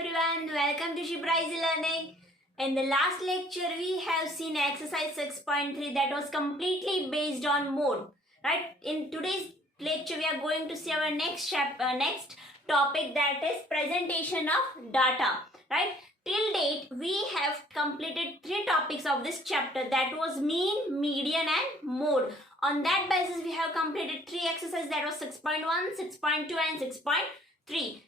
everyone, welcome to Shibra Easy Learning. In the last lecture, we have seen exercise 6.3 that was completely based on mode. Right? In today's lecture, we are going to see our next topic, that is presentation of data. Right? Till date, we have completed 3 topics of this chapter, that was mean, median and mode. On that basis, we have completed 3 exercises, that was 6.1, 6.2 and 6.3.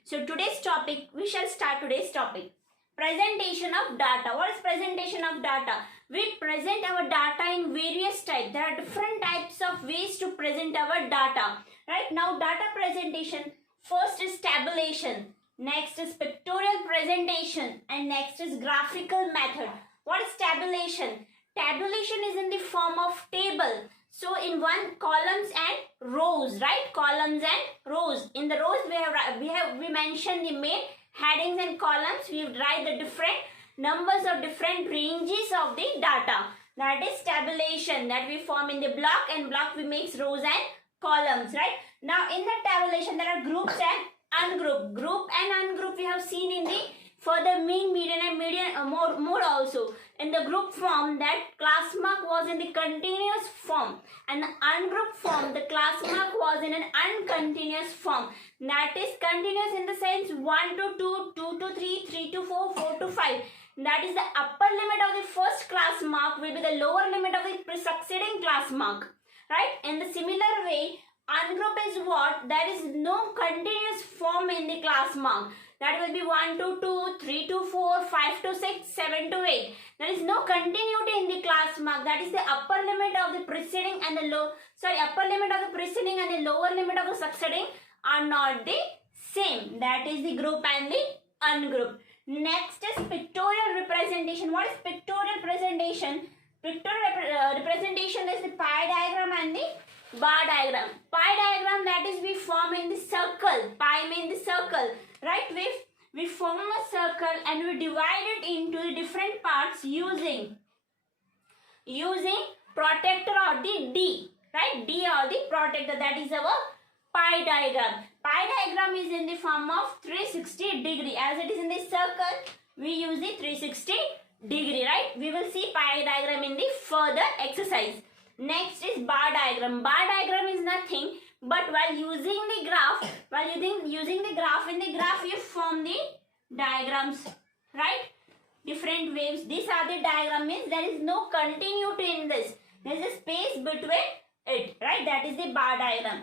So today's topic, we shall start today's topic. Presentation of data. What is presentation of data? We present our data in various types. There are different types of ways to present our data. Right? Now data presentation, first is tabulation, next is pictorial presentation, and next is graphical method. What is tabulation? Tabulation is in the form of table. So in one, columns and rows, right? Columns and rows. In the rows we mention the main headings and columns. We write the different numbers of different ranges of the data. That is tabulation, that we form in the block, and block we make rows and columns, right? Now in the tabulation there are groups and ungroup. Group and ungroup we have seen in the further mean, median and mode also. In the group form, that class mark was in the continuous form, and the ungroup form, the class mark was in an uncontinuous form. That is continuous in the sense 1 to 2, 2 to 3, 3 to 4, 4 to 5. That is the upper limit of the first class mark will be the lower limit of the succeeding class mark. Right? In the similar way, ungroup is what? There is no continuous form in the class mark. That will be 1 to 2, 3 to 4, 5 to 6, 7 to 8. There is no continuity in the class mark. That is the upper limit of the preceding and the upper limit of the preceding and the lower limit of the succeeding are not the same. That is the group and the ungroup. Next is pictorial representation. What is pictorial representation? Pictorial representation is the pie diagram and the bar diagram. Pie diagram, that is we form in the circle. Pie means the circle. Right? We form a circle and we divide it into the different parts using protector or the D. Right? D or the protector. That is our pie diagram. Pie diagram is in the form of 360 degree. As it is in the circle, we use the 360 degree. Right? We will see pie diagram in the further exercise. Next is bar diagram. Bar diagram is nothing but while using the graph, in the graph you form the diagrams, right? Different waves. These are the diagram, means there is no continuity in this. There is a space between it, right? That is the bar diagram.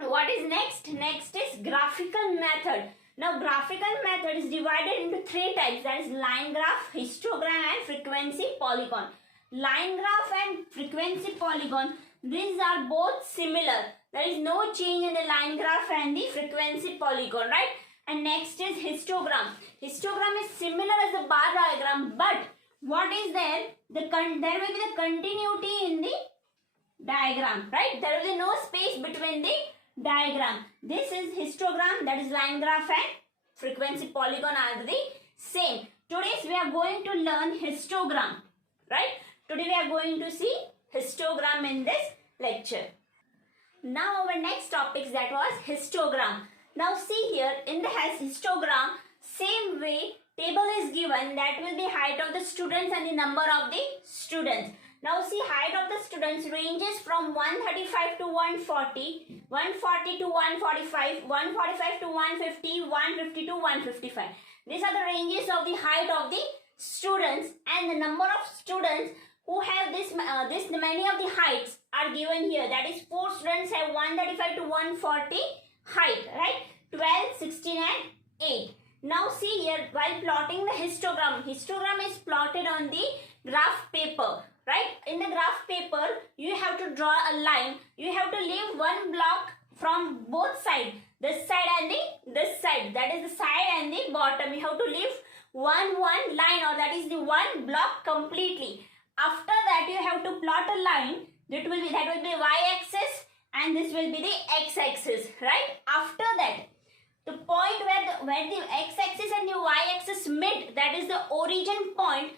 What is next? Next is graphical method. Now graphical method is divided into 3 types, that is line graph, histogram and frequency polygon. Line graph and frequency polygon, these are both similar. There is no change in the line graph and the frequency polygon, right? And next is histogram. Histogram is similar as the bar diagram, but what is there? There will be the continuity in the diagram, right? There will be no space between the diagram. This is histogram, that is line graph, and frequency polygon are the same. Today we are going to learn histogram, right? Today we are going to see histogram in this lecture. Now our next topic, that was histogram. Now see here in the histogram, same way table is given, that will be height of the students and the number of the students. Now see, height of the students ranges from 135 to 140, 140 to 145, 145 to 150, 150 to 155. These are the ranges of the height of the students, and the number of students who have this many of the heights are given here. That is 4 students have 135 to 140 height, right? 12, 16 and 8. Now see here, while plotting the histogram is plotted on the graph paper, right? In the graph paper, you have to draw a line. You have to leave one block from both sides, this side and this side. That is the side and the bottom. You have to leave one line, or that is the one block completely. After that, you have to plot a line. That will be y-axis, and this will be the x-axis, right? After that, the point where the x-axis and the y-axis meet, that is the origin point.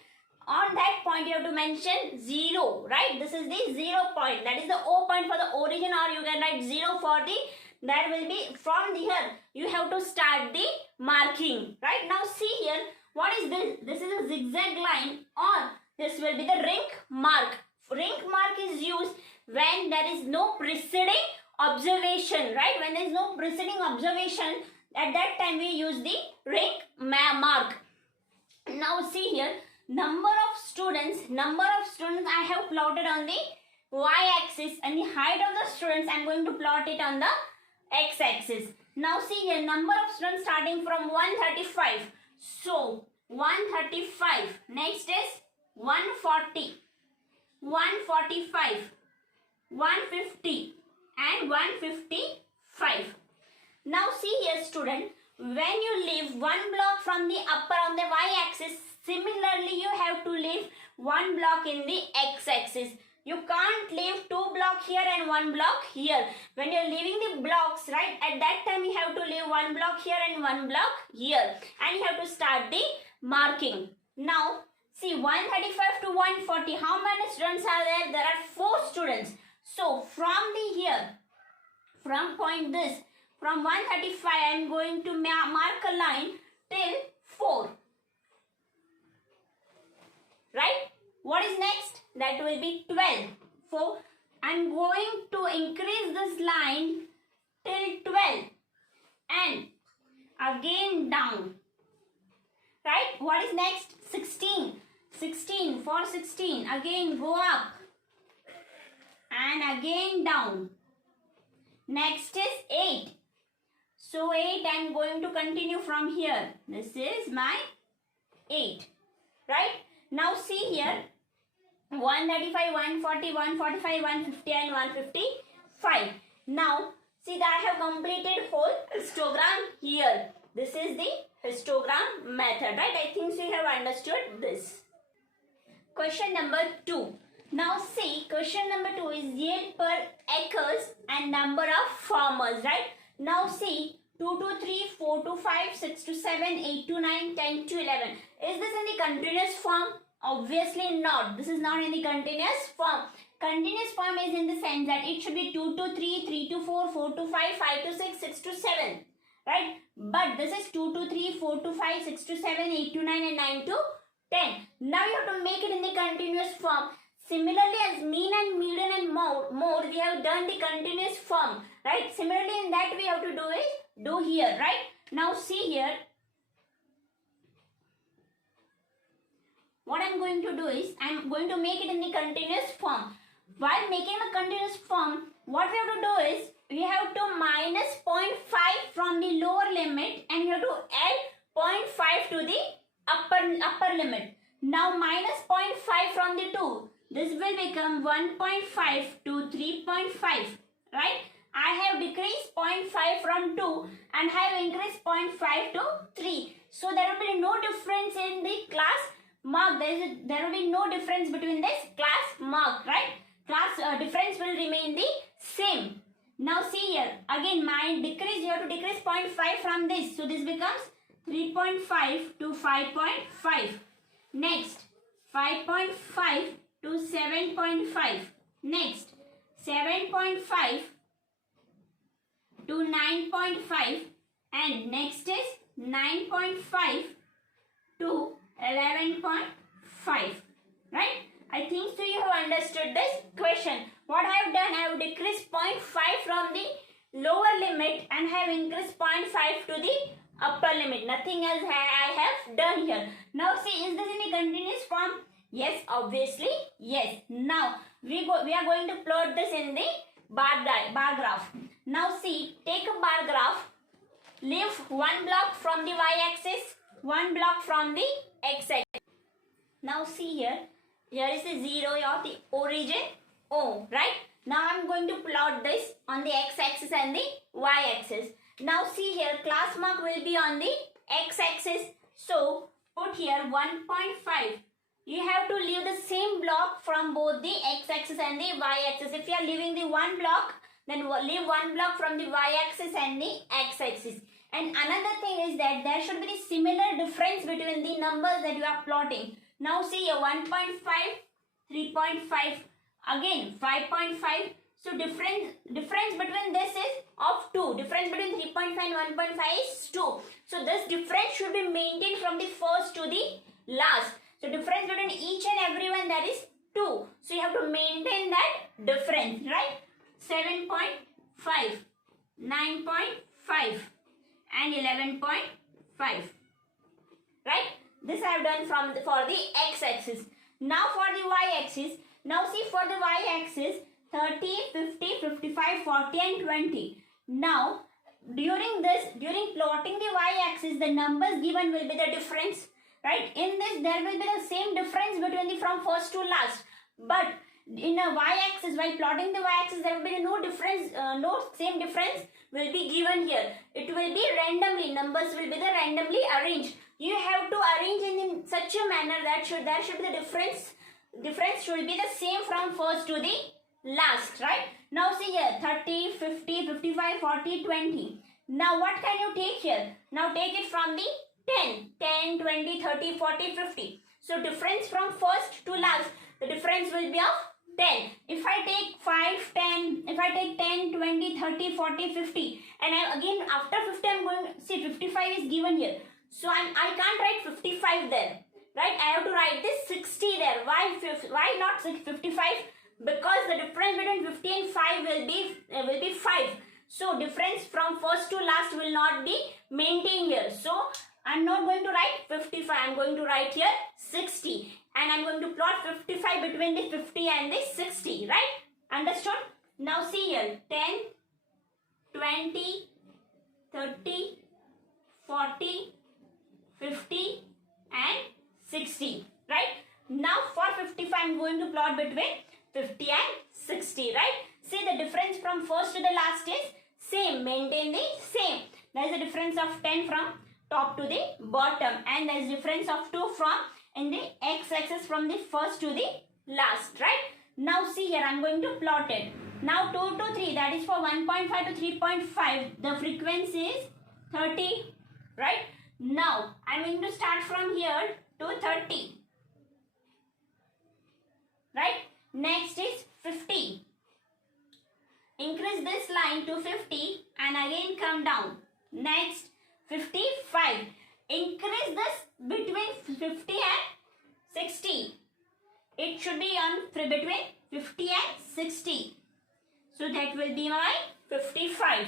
On that point, you have to mention 0, right? This is the 0 point. That is the O point for the origin, or you can write 0 for the That will be from here. You have to start the marking. Right? Now see here. What is this? This is a zigzag line, or this will be the ring mark. Ring mark is used when there is no preceding observation. Right? When there is no preceding observation, at that time we use the ring mark. Now see here. Number of students I have plotted on the y-axis, and the height of the students I am going to plot it on the x-axis. Now see here, number of students starting from 135. So 135. Next is 140, 145, 150 and 155. Now see here student, when you leave one block from the upper on the y-axis, similarly you have to leave one block in the x-axis. You can't leave two blocks here and one block here. When you're leaving the blocks, right, at that time you have to leave one block here and one block here. And you have to start the marking. Now, see 135 to 140, how many students are there? There are 4 students. So, from the here, from point this, from 135, I am going to mark a line till 4. Right? What is next? That will be 12. So, I am going to increase this line till 12 and again down. Right? What is next? 16. 16. For 16, again go up and again down. Next is 8. So 8, I am going to continue from here. This is my 8. Right? Now see here, 135, 140, 145, 150 and 155. Now, see that I have completed whole histogram here. This is the histogram method, right? I think so you have understood this. Question number 2. Now see, question number 2 is yield per acres and number of farmers, right? Now see, 2 to 3, 4 to 5, 6 to 7, 8 to 9, 10 to 11. Is this in the continuous form? Obviously not. This is not in the continuous form. Continuous form is in the sense that it should be 2 to 3, 3 to 4, 4 to 5, 5 to 6, 6 to 7. Right? But this is 2 to 3, 4 to 5, 6 to 7, 8 to 9 and 9 to 10. Now you have to make it in the continuous form. Similarly as mean and median and mode, we have done the continuous form. Right? Similarly in that we have to do here. Right? Now see here. What I am going to do is, I am going to make it in the continuous form. While making the continuous form, what we have to do is, we have to minus 0.5 from the lower limit and we have to add 0.5 to the upper limit. Now minus 0.5 from the 2. This will become 1.5 to 3.5. Right? I have decreased 0.5 from 2 and have increased 0.5 to 3. So there will be no difference in the class mark. There will be no difference between this class mark, right? Class difference will remain the same. Now see here, again decrease, you have to decrease 0.5 from this. So this becomes 3.5 to 5.5. Next, 5.5 to 7.5. Next, 7.5 to 9.5. And next is 9.5 to 11.5. Right? I think so you have understood this question. What I have done, I have decreased 0.5 from the lower limit and have increased 0.5 to the upper limit. Nothing else I have done here. Now see, is this in a continuous form? Yes, obviously, yes. Now we are going to plot this in the bar graph. Now see, take a bar graph. Leave one block from the y-axis, one block from the x-axis. Now see here. Here is the 0 of the origin O, right? Now I am going to plot this on the x-axis and the y-axis. Now see here, class mark will be on the x-axis. So put here 1.5. You have to leave the same block from both the x-axis and the y-axis. If you are leaving the one block, then leave one block from the y-axis and the x-axis. And another thing is that there should be the similar difference between the numbers that you are plotting. Now see here, 1.5, 3.5, again 5.5. So difference between this is of 2. Difference between 3.5 and 1.5 is 2. So this difference should be maintained from the first to the last. So difference between each and every one, that is 2. So you have to maintain that difference, right? 7.5, 9.5 and 11.5. Right? This I have done for the x-axis. Now for the y-axis. Now see, for the y-axis, 30, 50, 55, 40 and 20. Now during plotting the y-axis, the numbers given will be the difference. Right? In this there will be the same difference between the from first to last. But in a y-axis, while plotting the y-axis, there will be no difference, no same difference will be given here. It will be randomly, numbers will be the randomly arranged. You have to arrange in such a manner that there should be the difference should be the same from first to the last, right? Now see here, 30, 50, 55, 40, 20. Now what can you take here? Now take it from the 10, 20, 30, 40, 50. So difference from first to last, the difference will be of 10. If I take 5, 10, if I take 10, 20, 30, 40, 50, and again after 50 I am going, see 55 is given here. So I can't write 55 there, right? I have to write this 60 there. Why not 55? Because the difference between 50 and 5 will be 5. So difference from first to last will not be maintained here. So I'm not going to write 55. I'm going to write here 60. And I'm going to plot 55 between the 50 and the 60, right? Understood? Now see here, 10, 20, 30, 40, 50 and 60, right? Now for 55 I'm going to plot between 50 and 60, right? See, the difference from first to the last is same, maintain the same. There is a difference of 10 from top to the bottom, and there is difference of 2 from in the x-axis from the first to the last, right? Now see here, I'm going to plot it. Now 2 to 3, that is for 1.5 to 3.5, the frequency is 30, right? Now I'm going to start from here to 30, right? Next is 50. Increase this line to 50 and again come down. Next 55. Increase this between 50 and 60. It should be on between 50 and 60. So that will be my 55.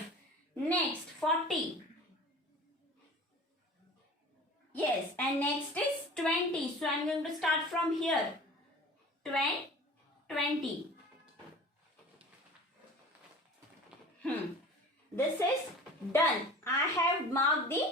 Next 40. Yes, and next is 20. So I am going to start from here. 20. This is done. I have marked the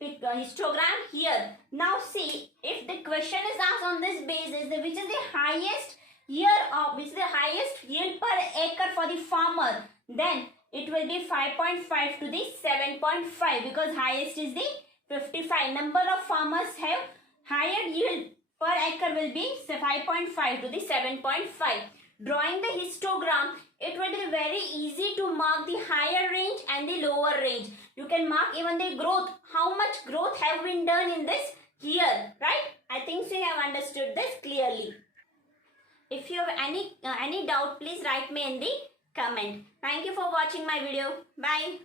histogram here. Now see, if the question is asked on this basis, which is the highest yield per acre for the farmer, then it will be 5.5 to the 7.5, because highest is the 55. Number of farmers have higher yield per acre will be 5.5 to the 7.5. Drawing the histogram, it will be very easy to mark the higher range and the lower range. You can mark even the growth, how much growth have been done in this year, right? I think so you have understood this clearly. If you have any doubt, please write me in the comment. Thank you for watching my video. Bye.